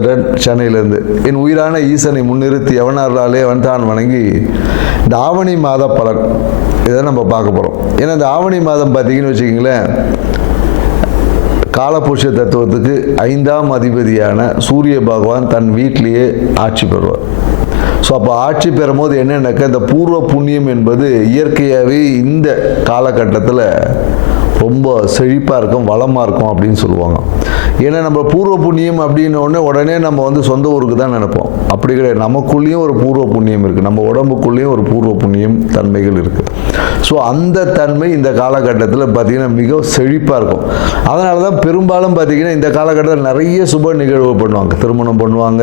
Moses சென்னையிலிருந்து சென்னையிலேருந்து என் உயிரான ஈசனை முன்னிறுத்தி எவனார்களாலே அவன் தான் வணங்கி இந்த ஆவணி மாத பலன். இதை நம்ம பார்க்க போகிறோம் ஏன்னா இந்த ஆவணி மாதம் பார்த்தீங்கன்னு வச்சுக்கிங்களேன் காலபுருஷ தத்துவத்துக்கு ஐந்தாம் அதிபதியான சூரிய பகவான் தன் வீட்டிலேயே ஆட்சி பெறுவார். ஸோ அப்போ ஆட்சி பெறும்போது என்னென்னாக்கா இந்த பூர்வ புண்ணியம் என்பது இயற்கையாகவே இந்த காலகட்டத்தில் ரொம்ப செழிப்பாக இருக்கும் வளமாக இருக்கும் அப்படின்னு சொல்லுவாங்க. ஏன்னா நம்ம பூர்வ புண்ணியம் அப்படின்ன உடனே உடனே நம்ம வந்து சொந்த ஊருக்கு தான் நினைப்போம். அப்படி கிடையாது. நமக்குள்ளேயும் ஒரு பூர்வ புண்ணியம் இருக்குது நம்ம உடம்புக்குள்ளேயும் ஒரு பூர்வ புண்ணியம் தன்மைகள் இருக்குது ஸோ அந்த தன்மை இந்த காலகட்டத்தில் பார்த்திங்கன்னா மிக செழிப்பாக இருக்கும். அதனால தான் பெரும்பாலும் பார்த்திங்கன்னா இந்த காலகட்டத்தில் நிறைய சுப நிகழ்வு பண்ணுவாங்க. திருமணம் பண்ணுவாங்க.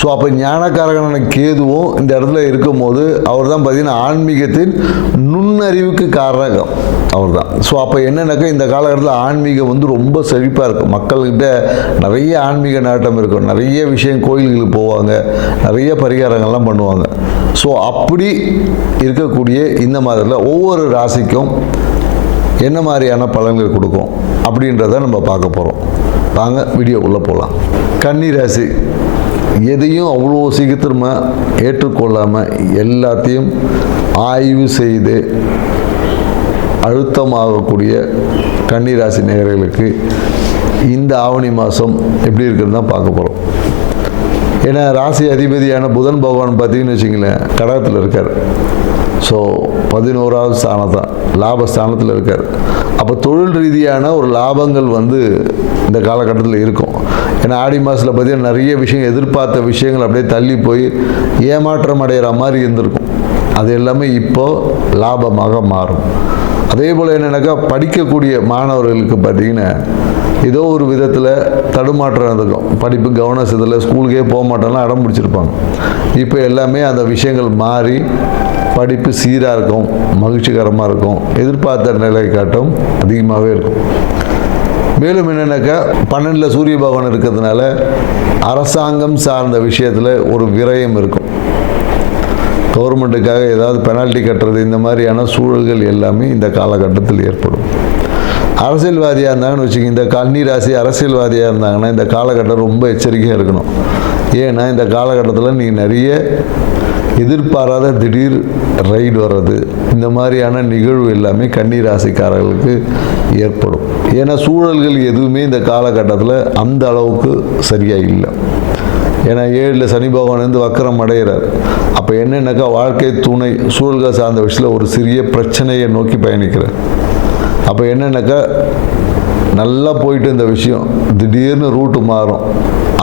ஸோ அப்போ ஞானக்காரகனான கேதுவும் இந்த இடத்துல இருக்கும்போது அவர் தான் பார்த்தீங்கன்னா ஆன்மீகத்தின் நுண்ணறிவுக்கு காரணம் அவர் தான் ஸோ அப்போ என்னென்னாக்கா இந்த காலகட்டத்தில் ஆன்மீகம் வந்து ரொம்ப செழிப்பாக இருக்கும். மக்கள்கிட்ட நிறைய ஆன்மீக நாட்டம் இருக்கும். நிறைய விஷயம் கோயில்களுக்கு போவாங்க. நிறைய பரிகாரங்கள்லாம் பண்ணுவாங்க. ஸோ அப்படி இருக்கக்கூடிய இந்த மாதத்தில் ஒவ்வொரு ராசிக்கும் என்ன மாதிரியான பலன்கள் கொடுக்கும் அப்படின்றத நம்ம பார்க்க போகிறோம் வாங்க வீடியோ உள்ளே போகலாம் கன்னி ராசி. எதையும் அவ்வளோ சீக்கிரமாக ஏற்றுக்கொள்ளாமல் எல்லாத்தையும் ஆய்வு செய்து அழுத்தமாகக்கூடிய கன்னிராசி நேர்களுக்கு இந்த ஆவணி மாதம் எப்படி இருக்குன்னு தான் பார்க்க போகிறோம் ஏன்னா ராசி அதிபதியான புதன் பகவான் பார்த்தீங்கன்னு வச்சிங்களேன் கடகத்தில் இருக்கார். ஸோ பதினோராவது ஸ்தானம் தான் லாபஸ்தானத்தில் இருக்கார். அப்போ தொழில் ரீதியான ஒரு லாபங்கள் வந்து இந்த காலகட்டத்தில் இருக்கும். ஏன்னா ஆடி மாதத்தில் பார்த்தீங்கன்னா நிறைய விஷயம் எதிர்பார்த்த விஷயங்கள் அப்படியே தள்ளி போய் ஏமாற்றம் அடைகிற மாதிரி இருந்திருக்கும். அது எல்லாமே இப்போது லாபமாக மாறும். அதே போல் என்னென்னாக்கா படிக்கக்கூடிய மாணவர்களுக்கு பார்த்தீங்கன்னா ஏதோ ஒரு விதத்தில் தடுமாற்றம் இருந்திருக்கும் படிப்பு கவனம் சிதல ஸ்கூலுக்கே போக மாட்டோம்லாம் அடம் பிடிச்சிருப்பாங்க. இப்போ எல்லாமே அந்த விஷயங்கள் மாறி படிப்பு சீராக இருக்கும் மகிழ்ச்சிகரமாக இருக்கும் எதிர்பார்த்த நிலை காட்டும் அதிகமாகவே இருக்கும். மேலும் என்னென்னாக்கா பன்னெண்டில் சூரிய பகவான் இருக்கிறதுனால அரசாங்கம் சார்ந்த விஷயத்தில் ஒரு விரயம் இருக்கும். கவர்மெண்ட்டுக்காக ஏதாவது பெனால்ட்டி கட்டுறது இந்த மாதிரியான சூழல்கள் எல்லாமே இந்த காலகட்டத்தில் ஏற்படும். அரசியல்வாதியாக இருந்தாங்கன்னு வச்சுக்கோங்க இந்த கன்னி ராசி அரசியல்வாதியாக இருந்தாங்கன்னா இந்த காலகட்டம் ரொம்ப எச்சரிக்கையாக இருக்கணும். ஏன்னா இந்த காலகட்டத்தில் நீங்கள் நிறைய எதிர்பாராத திடீர் ரைடு வர்றது இந்த மாதிரியான நிகழ்வு எல்லாமே கண்ணீர் ராசிக்காரர்களுக்கு ஏற்படும். ஏன்னா சூழல்கள் எதுவுமே இந்த காலகட்டத்தில் அந்த அளவுக்கு சரியாக இல்லை. ஏன்னா ஏழில் சனி பகவான் வந்து வக்கரம் அடைகிறார் அப்போ என்னென்னாக்கா வாழ்க்கை துணை சூழல்கள் சார்ந்த விஷயத்தில் ஒரு சிறிய பிரச்சனையை நோக்கி பயணிக்கிறார். அப்போ என்னென்னாக்கா நல்லா போயிட்டு இந்த விஷயம். திடீர்னு ரூட்டு மாறும்.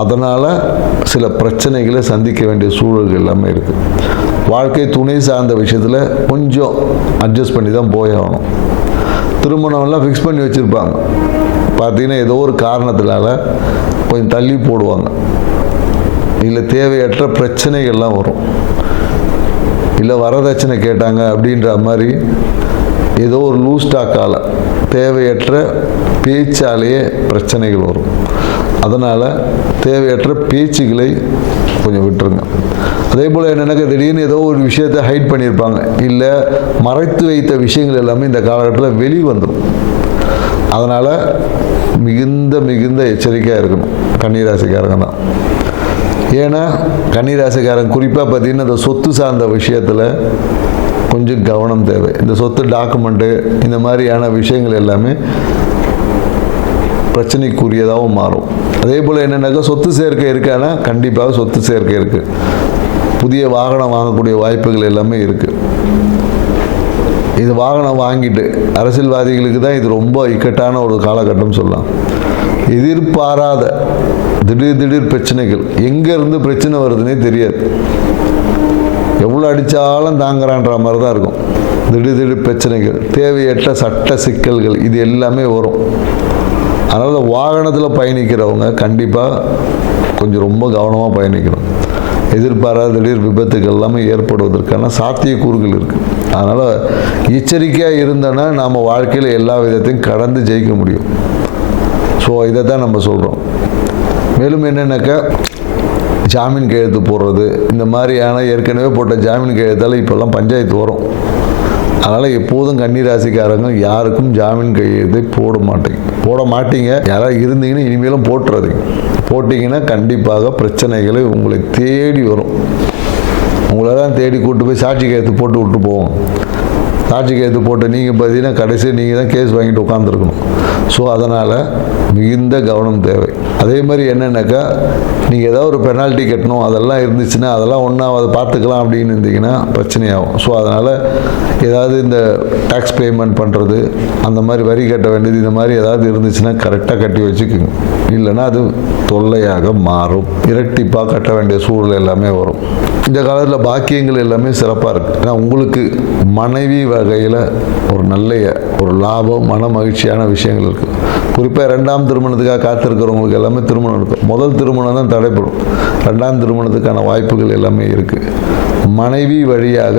அதனால் சில பிரச்சனைகளை சந்திக்க வேண்டிய சூழல்கள் எல்லாமே இருக்குது வாழ்க்கை துணை சார்ந்த விஷயத்தில் கொஞ்சம் அட்ஜஸ்ட் பண்ணி தான் போயாகணும் திருமணம்லாம் ஃபிக்ஸ் பண்ணி வச்சுருப்பாங்க. பார்த்தீங்கன்னா ஏதோ ஒரு காரணத்தினால கொஞ்சம் தள்ளி போடுவாங்க. இல்லை தேவையற்ற பிரச்சனைகள்லாம் வரும். இல்லை வரதட்சணை கேட்டாங்க அப்படின்ற மாதிரி ஏதோ ஒரு லூஸ் டாக்கால் தேவையற்ற பேச்சாலேயே பிரச்சனைகள் வரும். அதனால் தேவையற்ற பேச்சுகளை கொஞ்சம் விட்டுருங்க. அதே போல் என்னென்னாக்கா திடீர்னு ஏதோ ஒரு விஷயத்தை ஹைட் பண்ணியிருப்பாங்க. இல்லை மறைத்து வைத்த விஷயங்கள் எல்லாமே இந்த காலகட்டத்தில் வெளி வந்துடும் அதனால் மிகுந்த மிகுந்த எச்சரிக்கையாக இருக்கணும். கன்னிராசிக்காரங்க தான். ஏன்னா கன்னிராசிக்காரன் குறிப்பாக பார்த்தீங்கன்னா இந்த சொத்து சார்ந்த விஷயத்தில் கொஞ்சம் கவனம் தேவை. இந்த சொத்து டாக்குமெண்ட்டு இந்த மாதிரியான விஷயங்கள் எல்லாமே பிரச்சனைக்குரியதாகவும் மாறும். அதே போல் என்னென்னாக்கா சொத்து சேர்க்கை இருக்கான்னா கண்டிப்பாக சொத்து சேர்க்கை இருக்குது புதிய வாகனம் வாங்கக்கூடிய வாய்ப்புகள் எல்லாமே இருக்குது இது வாகனம் வாங்கிட்டு அரசியல்வாதிகளுக்கு தான் இது ரொம்ப இக்கட்டான ஒரு காலகட்டம் சொல்லலாம். எதிர்பாராத திடீர் திடீர் பிரச்சனைகள். எங்கேருந்து பிரச்சனை வருதுன்னே தெரியாது. எவ்வளோ அடித்தாலும் தாங்குறான்ற மாதிரி தான் இருக்கும். திடீர் திடீர் பிரச்சனைகள் தேவையற்ற சட்ட சிக்கல்கள் இது எல்லாமே வரும். அதனால் வாகனத்தில் பயணிக்கிறவங்க கண்டிப்பாக கொஞ்சம் ரொம்ப கவனமாக பயணிக்கணும். எதிர்பாராத திடீர் விபத்துகள் எல்லாமே ஏற்படுவதற்கான சாத்தியக்கூறுகள் இருக்குது அதனால் எச்சரிக்கையாக இருந்தோன்னா நாம் வாழ்க்கையில் எல்லா விதத்தையும் கடந்து ஜெயிக்க முடியும். ஸோ இதை தான் நம்ம சொல்கிறோம் மேலும் என்னென்னாக்கா ஜாமீன் கையெழுத்து போடுறது இந்த மாதிரியான ஏற்கனவே போட்ட ஜாமீன் கையெழுத்தால் இப்போல்லாம் பஞ்சாயத்து வரும். அதனால் எப்போதும் கன்னிராசிக்காரங்க யாருக்கும் ஜாமீன் கையெழுத்தை போட மாட்டீங்க. போட மாட்டீங்க. யாராவது இருந்தீங்கன்னா இனிமேலும் போட்டுறாதீங்க. போட்டிங்கன்னா கண்டிப்பாக பிரச்சனைகளை உங்களை தேடி வரும். உங்களை தான் தேடி கூட்டு போய் சாட்சி கையெழுத்து போட்டு விட்டு போவோம். சாட்சி கைது போட்டு நீங்கள் பார்த்தீங்கன்னா கடைசி நீங்கள் தான் கேஸ் வாங்கிட்டு உட்காந்துருக்கணும் ஸோ அதனால் மிகுந்த கவனம் தேவை. அதே மாதிரி என்னென்னாக்கா நீங்கள் ஏதாவது ஒரு பெனால்ட்டி கட்டணும் அதெல்லாம் இருந்துச்சுன்னா அதெல்லாம் ஒன்றா அதை பார்த்துக்கலாம் அப்படின்னு இருந்தீங்கன்னா பிரச்சனையாகும். ஸோ அதனால் ஏதாவது இந்த டேக்ஸ் பேமெண்ட் பண்ணுறது அந்த மாதிரி வரி கட்ட வேண்டியது இந்த மாதிரி ஏதாவது இருந்துச்சுன்னா கரெக்டாக கட்டி வச்சுக்கோங்க. இல்லைன்னா அது தொல்லையாக மாறும். இரட்டிப்பாக கட்ட வேண்டிய சூழல் எல்லாமே வரும். இந்த காலத்தில் பாக்கியங்கள் எல்லாமே சிறப்பாக இருக்குது ஏன்னா உங்களுக்கு மனைவி வகையில் ஒரு நல்ல ஒரு லாபம் மன மகிழ்ச்சியான விஷயங்கள் இருக்குது குறிப்பாக ரெண்டாம் திருமணத்துக்காக காத்திருக்கிறவங்களுக்கு எல்லாமே திருமணம் இருக்கும் முதல் திருமணம் தான் தடைப்படும் ரெண்டாம் திருமணத்துக்கான வாய்ப்புகள் எல்லாமே இருக்குது மனைவி வழியாக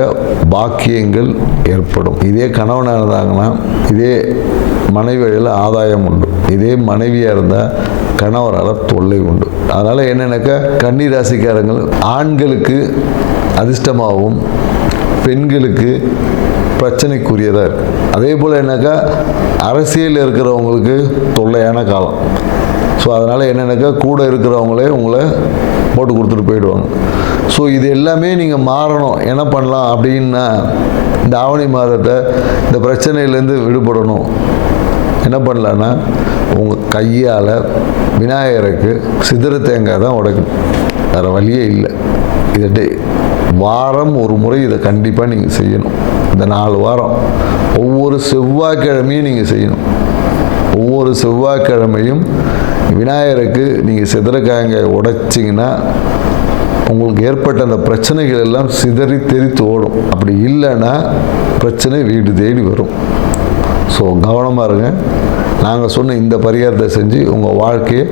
பாக்கியங்கள் ஏற்படும். இதே கணவனாக இருந்தாங்கன்னா இதே மனைவி வழியில் ஆதாயம் உண்டு. இதே மனைவியாக இருந்தால் கணவரால் தொல்லை உண்டு. அதனால் என்னென்னாக்கா கன்னி ராசிக்காரங்கள் ஆண்களுக்கு அதிர்ஷ்டமாகவும் பெண்களுக்கு பிரச்சனைக்குரியதாக இருக்குது அதே போல் என்னக்கா அரசியலில் இருக்கிறவங்களுக்கு தொல்லையான காலம். ஸோ அதனால் என்னென்னாக்கா கூட இருக்கிறவங்களே உங்களை போட்டு கொடுத்துட்டு போயிடுவாங்க. ஸோ இது எல்லாமே நீங்கள் மாறணும். என்ன பண்ணலாம் அப்படின்னா இந்த ஆவணி மாதத்தை இந்த பிரச்சனையிலேருந்து விடுபடணும். என்ன பண்ணலான்னா உங்கள் கையால் விநாயகருக்கு சிதற தேங்காய் தான் உடைக்கணும். வேறு வழியே இல்லை. இதை டே வாரம் ஒரு முறை இதை கண்டிப்பாக நீங்கள் செய்யணும். இந்த நாலு வாரம். ஒவ்வொரு செவ்வாய்க்கிழமையும் நீங்கள் செய்யணும். ஒவ்வொரு செவ்வாய்க்கிழமையும் விநாயகருக்கு நீங்கள் சிதறக்காயங்காய் உடைச்சிங்கன்னா உங்களுக்கு ஏற்பட்ட அந்த பிரச்சனைகள் எல்லாம் சிதறி தெரித்து ஓடும். அப்படி இல்லைன்னா பிரச்சனை வீடு தேடி வரும். ஸோ கவனமாக இருங்க நாங்கள் சொன்ன இந்த பரிகாரத்தை செஞ்சு உங்கள் வாழ்க்கையை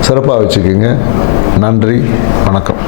சிறப்பாக வச்சுக்கோங்க. நன்றி. வணக்கம்.